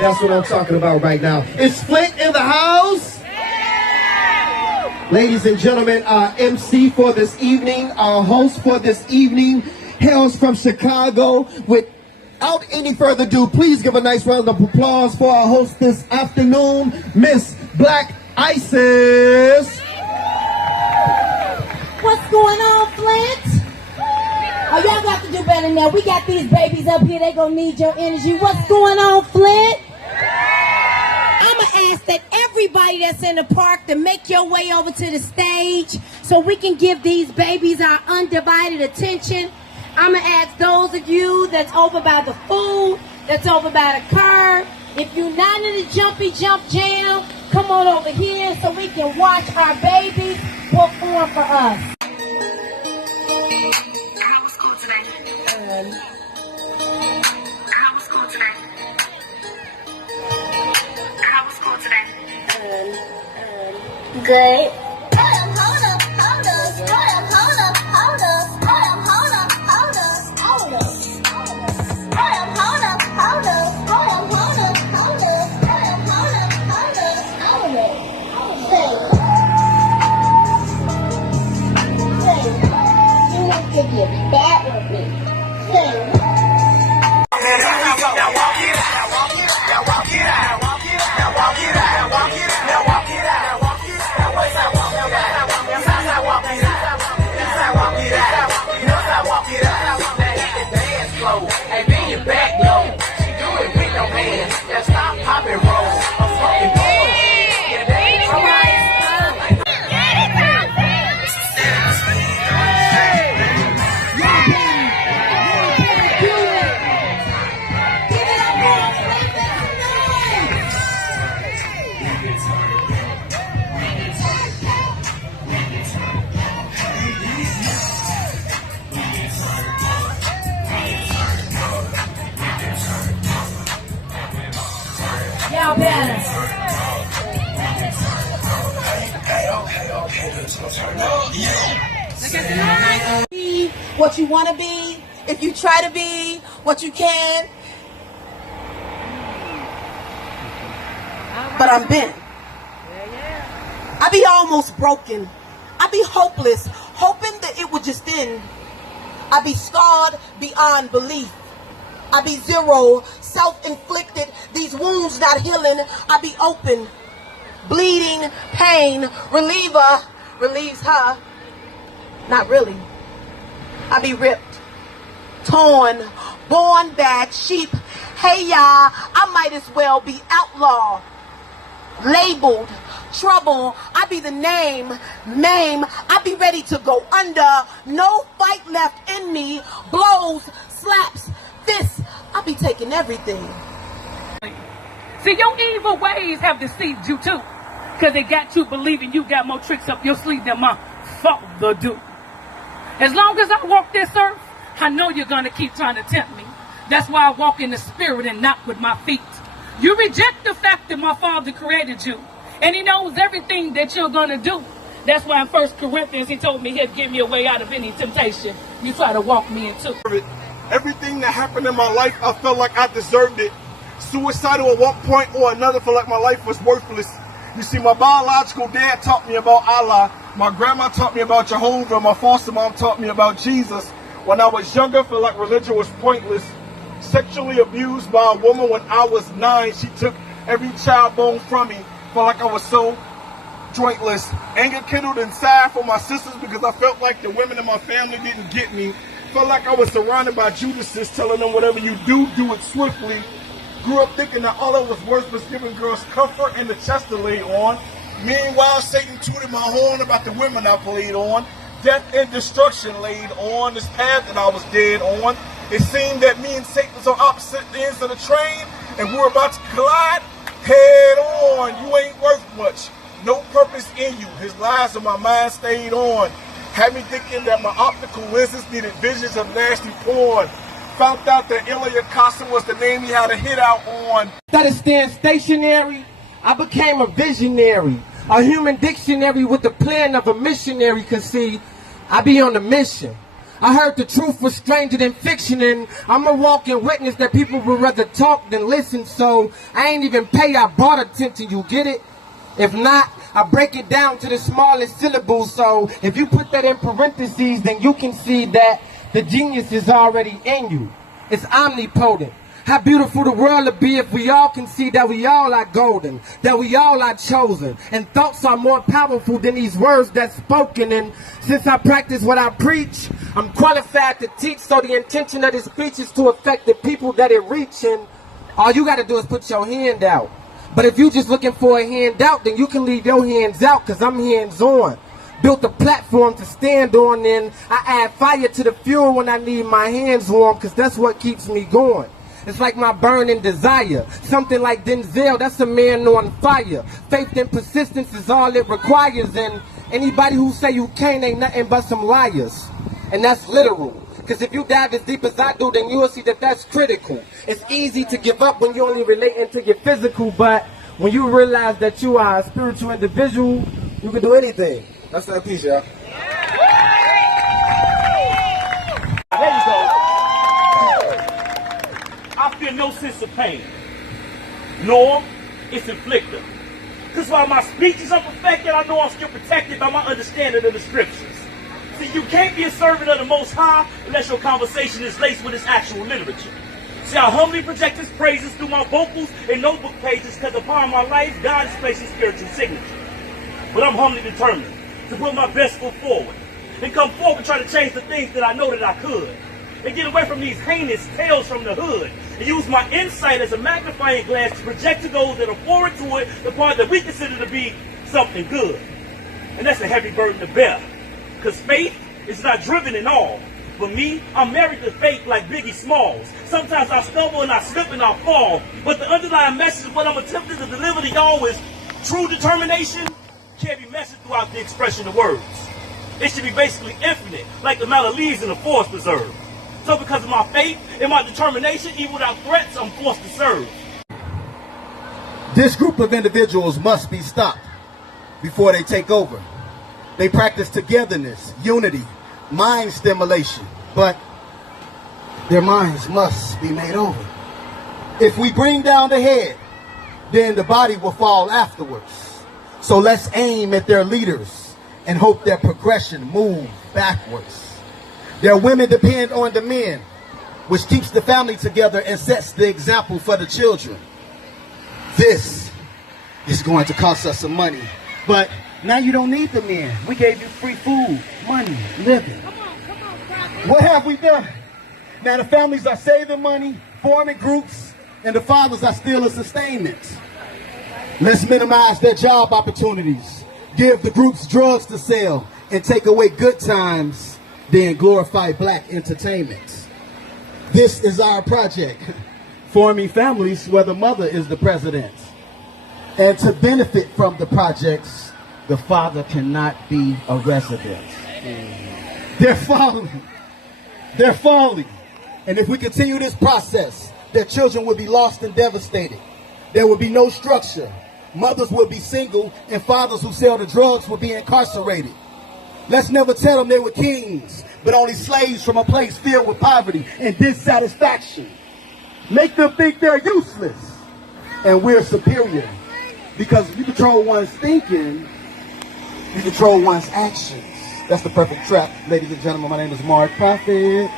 That's what I'm talking about right now. Is Flint in the house? Yeah. Ladies and gentlemen, our MC for this evening, our host for this evening, hails from Chicago. Without any further ado, please give a nice round of applause for our host this afternoon, Miss BLAQ Isis. What's going on, Flint? Oh, y'all got to do better now. We got these babies up here. They gonna need your energy. What's going on, Flint? I'ma ask that everybody that's in the park to make your way over to the stage so we can give these babies our undivided attention. I'ma ask those of you that's over by the food, that's over by the curb, if you're not in the jumpy jump jam, come on over here so we can watch our babies perform for us. How was school today? How was school today? How was school today? Good. Give you that with me. Now walk it out. Now walk it out. Now walk it out. Now walk it out. Now walk it out. Now walk it out. Now walk it out. Now walk it out. Now west side walk it out. South side walk it out. East side walk it out. North side walk it out. Now hit the dance floor. Hey, bend your back low. She do it with no hands. Now stop, pop and roll. I'm fucking bold. Yeah, that ain't right. Y'all better. Be what you want to be. If you try to be what you can. But I'm bent. I be almost broken. I be hopeless, hoping that it would just end. I be scarred beyond belief. I be zero, self-inflicted, these wounds not healing. I be open, bleeding, pain, reliever, relieves her. Not really. I be ripped, torn, born bad sheep. Hey y'all, I might as well be outlaw, labeled, trouble. I be the name, I be ready to go under. No fight left in me, blows, slaps, fists. I be taking everything. See, your evil ways have deceived you too. Because they got you believing you got more tricks up your sleeve than my father do. As long as I walk this earth, I know you're going to keep trying to tempt me. That's why I walk in the spirit and not with my feet. You reject the fact that my father created you. And he knows everything that you're going to do. That's why in 1 Corinthians he told me he'd give me a way out of any temptation you try to walk me into. Everything that happened in my life, I felt like I deserved it. Suicidal at one point or another, felt like my life was worthless. You see, my biological dad taught me about Allah. My grandma taught me about Jehovah. My foster mom taught me about Jesus. When I was younger, I felt like religion was pointless. Sexually abused by a woman when I was 9. She took Every child born from me felt like I was so jointless. Anger kindled inside for my sisters because I felt like the women in my family didn't get me. Felt like I was surrounded by Judases telling them whatever you do, do it swiftly. Grew up thinking that all that was worth was giving girls comfort and the chest to lay on. Meanwhile, Satan tooted my horn about the women I played on. Death and destruction laid on this path that I was dead on. It seemed that me and Satan was on opposite ends of the train and we were about to collide head on. You ain't worth much. No purpose in you. His lies in my mind stayed on. Had me thinking that my optical lenses needed visions of nasty porn. Found out that Ilya Casa was the name he had a hit out on. Instead of staying stationary, I became a visionary. A human dictionary with the plan of a missionary. Cause see, I be on a mission. I heard the truth was stranger than fiction, and I'm a walking witness that people would rather talk than listen. So I ain't even pay, I brought attention, you get it? If not, I break it down to the smallest syllables. So if you put that in parentheses, then you can see that the genius is already in you. It's omnipotent. How beautiful the world would be if we all can see that we all are golden, that we all are chosen, and thoughts are more powerful than these words that's spoken. And since I practice what I preach, I'm qualified to teach, so the intention of this speech is to affect the people that it reach, and all you gotta do is put your hand out. But if you just looking for a handout, then you can leave your hands out, cause I'm hands-on. Built a platform to stand on, and I add fire to the fuel when I need my hands warm, cause that's what keeps me going. It's like my burning desire. Something like Denzel, that's a man on fire. Faith and persistence is all it requires, and anybody who say you can't ain't nothing but some liars. And that's literal. Because if you dive as deep as I do, then you'll see that that's critical. It's easy to give up when you only relating to your physical, but when you realize that you are a spiritual individual, you can do anything. That's that piece, y'all. There you go. I feel no sense of pain, nor its inflictor. Because while my speech is unperfected, I know I'm still protected by my understanding of the scriptures. See, you can't be a servant of the Most High unless your conversation is laced with its actual literature. See, I humbly project His praises through my vocals and notebook pages, because upon my life, God has placed His spiritual signature. But I'm humbly determined to put my best foot forward and come forward and try to change the things that I know that I could, and get away from these heinous tales from the hood, and use my insight as a magnifying glass to project to those that are forward to it the part that we consider to be something good. And that's a heavy burden to bear, because faith is not driven in all. For me, I'm married to faith like Biggie Smalls. Sometimes I stumble and I slip and I fall, but the underlying message of what I'm attempting to deliver to y'all is true determination can't be measured throughout the expression of words. It should be basically infinite, like the amount of leaves in a forest preserve. So because of my faith and my determination, even without threats, I'm forced to serve. This group of individuals must be stopped before they take over. They practice togetherness, unity, mind stimulation, but their minds must be made over. If we bring down the head, then the body will fall afterwards. So let's aim at their leaders and hope their progression move backwards. Their women depend on the men, which keeps the family together and sets the example for the children. This is going to cost us some money, but now you don't need the men. We gave you free food, money, living. What have we done? Now the families are saving money, forming groups, and the fathers are still in sustainment. Let's minimize their job opportunities, give the groups drugs to sell, and take away good times, then glorify black entertainment. This is our project, forming families where the mother is the president. And to benefit from the projects, the father cannot be a resident. They're falling. They're falling. And if we continue this process, their children will be lost and devastated. There will be no structure. Mothers will be single, and fathers who sell the drugs will be incarcerated. Let's never tell them they were kings, but only slaves from a place filled with poverty and dissatisfaction. Make them think they're useless and we're superior. Because if you control one's thinking, you control one's actions. That's the perfect trap. Ladies and gentlemen, my name is Mark Prophet.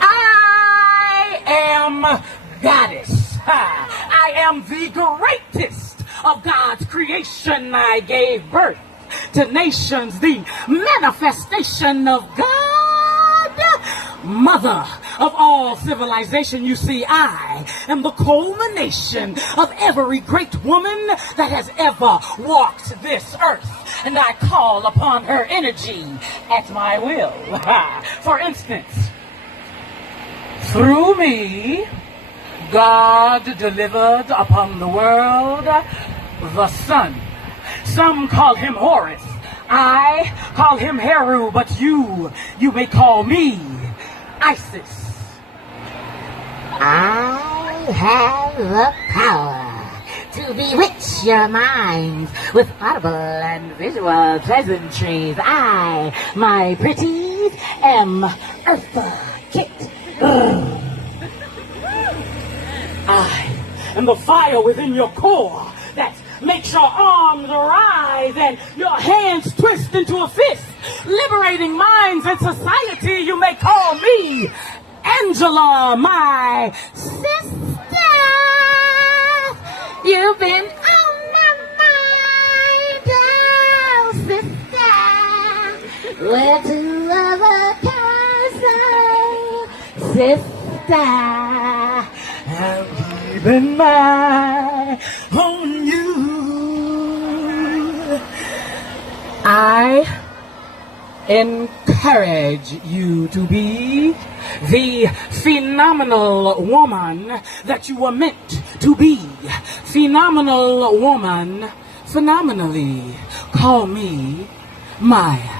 I am am goddess. I am the greatest of God's creation. I gave birth to nations, the manifestation of God, mother of all civilization. You see, I am the culmination of every great woman that has ever walked this earth, and I call upon her energy at my will. For instance, through me, God delivered upon the world the Son. Some call him Horus. I call him Heru, but you may call me Isis. I have the power to bewitch your minds with audible and visual pleasantries. I, my pretties, am Eartha Kitt. I am the fire within your core that makes your arms rise and your hands twist into a fist, liberating minds and society. You may call me Angela, my sister. You've been on my mind, oh sister. We're two of a kind, sister. I'm keeping my on you. I encourage you to be the phenomenal woman that you were meant to be. Phenomenal woman, phenomenally. Call me Maya.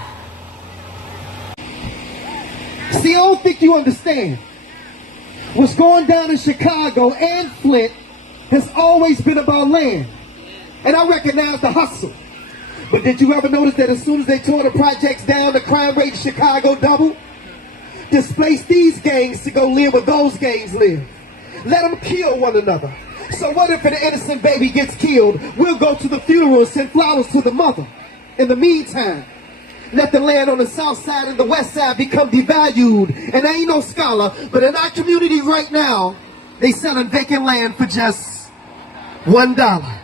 See, I don't think you understand. What's going down in Chicago and Flint has always been about land. And I recognize the hustle. But did you ever notice that as soon as they tore the projects down, the crime rate in Chicago doubled? Displace these gangs to go live where those gangs live. Let them kill one another. So what if an innocent baby gets killed? We'll go to the funeral and send flowers to the mother. In the meantime, let the land on the south side and the west side become devalued. And I ain't no scholar, but in our community right now, they selling vacant land for just $1.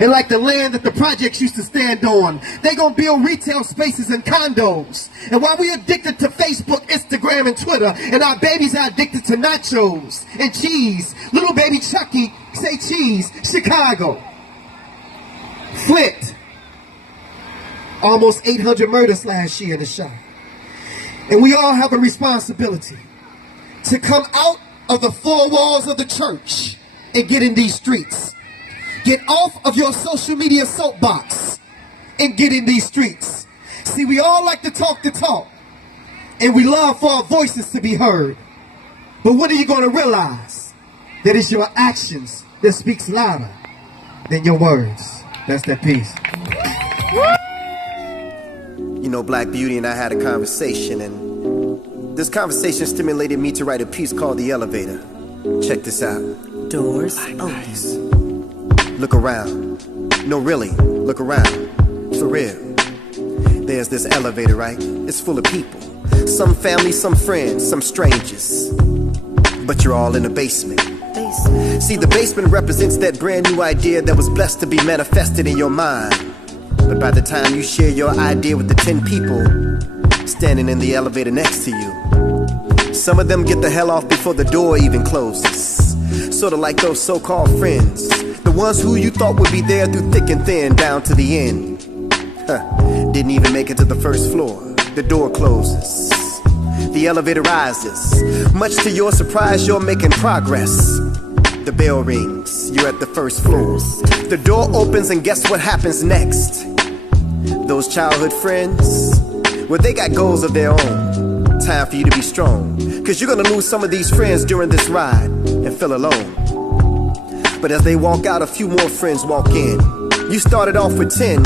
And like the land that the projects used to stand on, they gonna build retail spaces and condos. And while we addicted to Facebook, Instagram, and Twitter, and our babies are addicted to nachos and cheese, little baby Chucky, say cheese, Chicago. Flint. Almost 800 murders last year in the shop. And we all have a responsibility to come out of the four walls of the church and get in these streets. Get off of your social media soapbox and get in these streets. See, we all like to talk the talk, and we love for our voices to be heard. But when are you going to realize that it's your actions that speaks louder than your words? That's that piece. You know, Black Beauty and I had a conversation, and this conversation stimulated me to write a piece called The Elevator. Check this out. Doors open. Look around. No, really, look around. For real. There's this elevator, right? It's full of people. Some family, some friends, some strangers. But you're all in the basement. See, the basement represents that brand new idea that was blessed to be manifested in your mind. But by the time you share your idea with the 10 people standing in the elevator next to you, some of them get the hell off before the door even closes. Sort of like those so-called friends, the ones who you thought would be there through thick and thin down to the end. Didn't even make it to the first floor. The door closes. The elevator rises. Much to your surprise, you're making progress. The bell rings. You're at the first floor. The door opens and guess what happens next? Those childhood friends, well, they got goals of their own. Time for you to be strong, cause you're gonna lose some of these friends during this ride and feel alone. But as they walk out, a few more friends walk in. You started off with 10,